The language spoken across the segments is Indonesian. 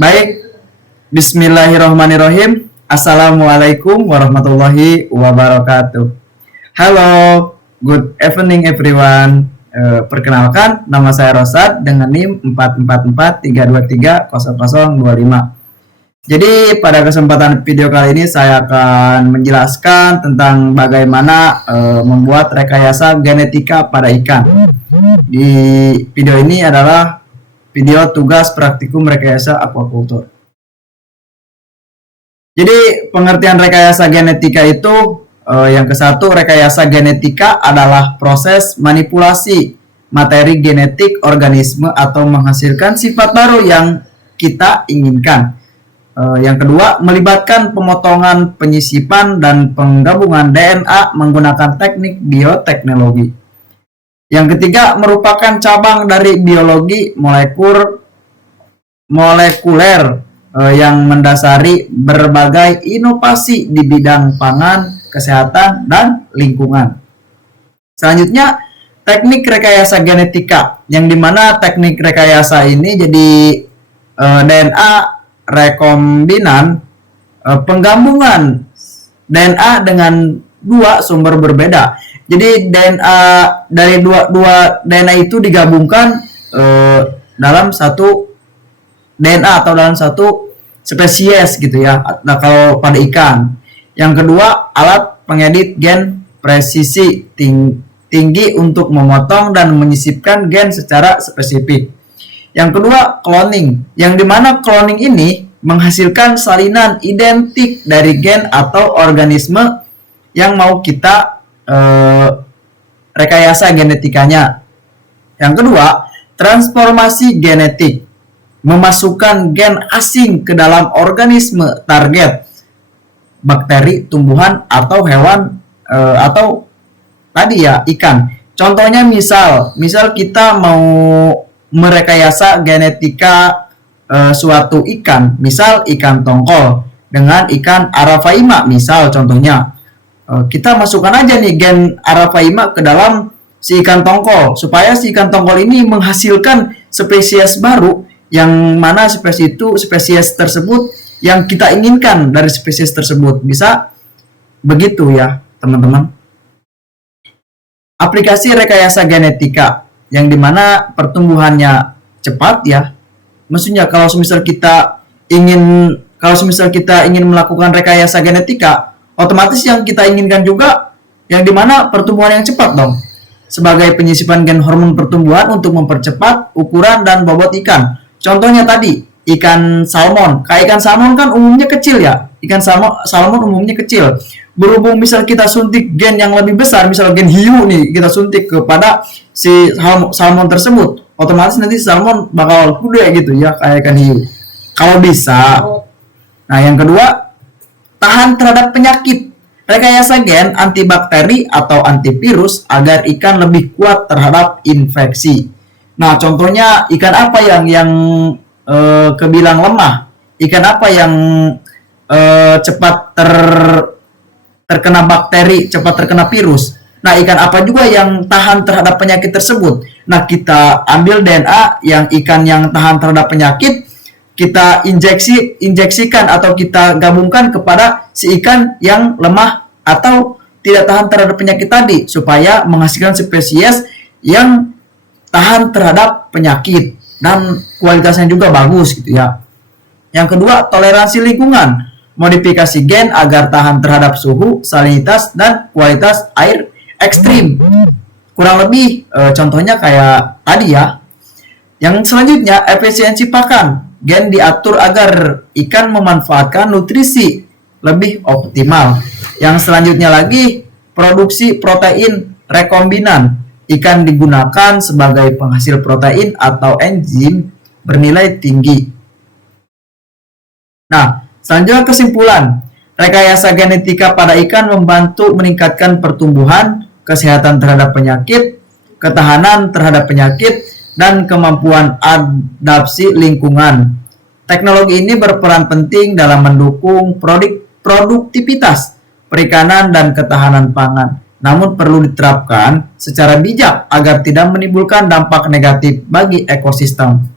Baik, Bismillahirrahmanirrahim. Assalamualaikum warahmatullahi wabarakatuh. Halo, good evening everyone. Perkenalkan, nama saya Rosad dengan NIM 4443230025. Jadi pada kesempatan video kali ini saya akan menjelaskan tentang bagaimana membuat rekayasa genetika pada ikan. Di video ini adalah video tugas praktikum rekayasa aquaculture. Jadi pengertian rekayasa genetika itu yang ke-1, rekayasa genetika adalah proses manipulasi materi genetik organisme atau menghasilkan sifat baru yang kita inginkan. Yang kedua, melibatkan pemotongan, penyisipan, dan penggabungan DNA menggunakan teknik bioteknologi. Yang ketiga, merupakan cabang dari biologi molekuler yang mendasari berbagai inovasi di bidang pangan, kesehatan, dan lingkungan. Selanjutnya, teknik rekayasa genetika, yang dimana teknik rekayasa ini jadi DNA rekombinan, penggabungan DNA dengan dua sumber berbeda. Jadi DNA dari dua DNA itu digabungkan dalam satu DNA atau dalam satu spesies gitu ya. Nah, kalau pada ikan. Yang kedua, alat pengedit gen presisi tinggi untuk memotong dan menyisipkan gen secara spesifik. Yang kedua, cloning, yang dimana cloning ini menghasilkan salinan identik dari gen atau organisme yang mau kita rekayasa genetikanya. Yang kedua, transformasi genetik, memasukkan gen asing ke dalam organisme target, bakteri, tumbuhan, atau hewan, atau tadi ya ikan. Contohnya misal kita mau merekayasa genetika suatu ikan, misal ikan tongkol dengan ikan arapaima, misal contohnya. Kita masukkan aja nih gen arapaima ke dalam si ikan tongkol supaya si ikan tongkol ini menghasilkan spesies baru yang mana spesies tersebut yang kita inginkan dari spesies tersebut. Bisa begitu ya teman-teman. Aplikasi rekayasa genetika yang dimana pertumbuhannya cepat ya. Maksudnya kalau misal kita ingin melakukan rekayasa genetika, otomatis yang kita inginkan juga yang dimana pertumbuhan yang cepat dong. Sebagai penyisipan gen hormon pertumbuhan untuk mempercepat ukuran dan bobot ikan. Contohnya tadi ikan salmon. Kayak ikan salmon kan umumnya kecil ya. Ikan salmon umumnya kecil. Berhubung misal kita suntik gen yang lebih besar, misal gen hiu nih kita suntik kepada si salmon tersebut, otomatis nanti salmon bakal gede gitu ya kayak ikan hiu. Kalau bisa. Nah, yang kedua, tahan terhadap penyakit. Rekayasa gen antibakteri atau antivirus agar ikan lebih kuat terhadap infeksi. Nah, contohnya ikan apa yang kebilang lemah? Ikan apa yang cepat terkena bakteri, cepat terkena virus? Nah, ikan apa juga yang tahan terhadap penyakit tersebut? Nah, kita ambil DNA yang ikan yang tahan terhadap penyakit, kita injeksikan atau kita gabungkan kepada si ikan yang lemah atau tidak tahan terhadap penyakit tadi supaya menghasilkan spesies yang tahan terhadap penyakit dan kualitasnya juga bagus gitu ya. Yang kedua, toleransi lingkungan, modifikasi gen agar tahan terhadap suhu, salinitas, dan kualitas air ekstrim. Kurang lebih contohnya kayak tadi ya. Yang selanjutnya, efisiensi pakan. Gen diatur agar ikan memanfaatkan nutrisi lebih optimal. Yang selanjutnya lagi, produksi protein rekombinan. Ikan digunakan sebagai penghasil protein atau enzim bernilai tinggi. Nah, selanjutnya kesimpulan. Rekayasa genetika pada ikan membantu meningkatkan pertumbuhan, kesehatan terhadap penyakit, ketahanan terhadap penyakit, dan kemampuan adaptasi lingkungan. Teknologi ini berperan penting dalam mendukung produktivitas perikanan dan ketahanan pangan. Namun perlu diterapkan secara bijak agar tidak menimbulkan dampak negatif bagi ekosistem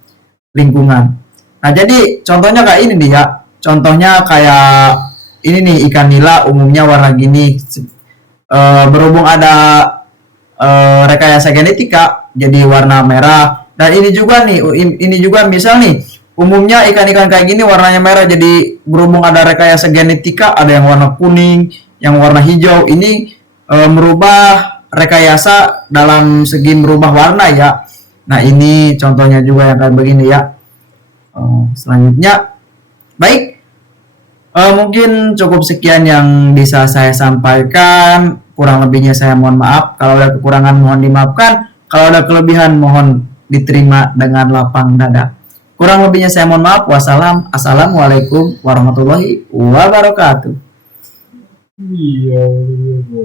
lingkungan. Nah, jadi contohnya kayak ini nih ya. Contohnya kayak ini nih, ikan nila umumnya warna gini. Berhubung ada rekayasa genetika jadi warna merah. Dan ini juga nih, ini juga misal nih, umumnya ikan-ikan kayak gini warnanya merah, jadi berhubung ada rekayasa genetika ada yang warna kuning, yang warna hijau. Ini merubah rekayasa dalam segi merubah warna ya. Nah, ini contohnya juga yang kayak begini ya. Selanjutnya, baik, mungkin cukup sekian yang bisa saya sampaikan. Kurang lebihnya saya mohon maaf. Kalau ada kekurangan mohon dimaafkan. Kalau ada kelebihan mohon diterima dengan lapang dada. Kurang lebihnya saya mohon maaf. Assalamualaikum warahmatullahi wabarakatuh. Iya, iya, iya.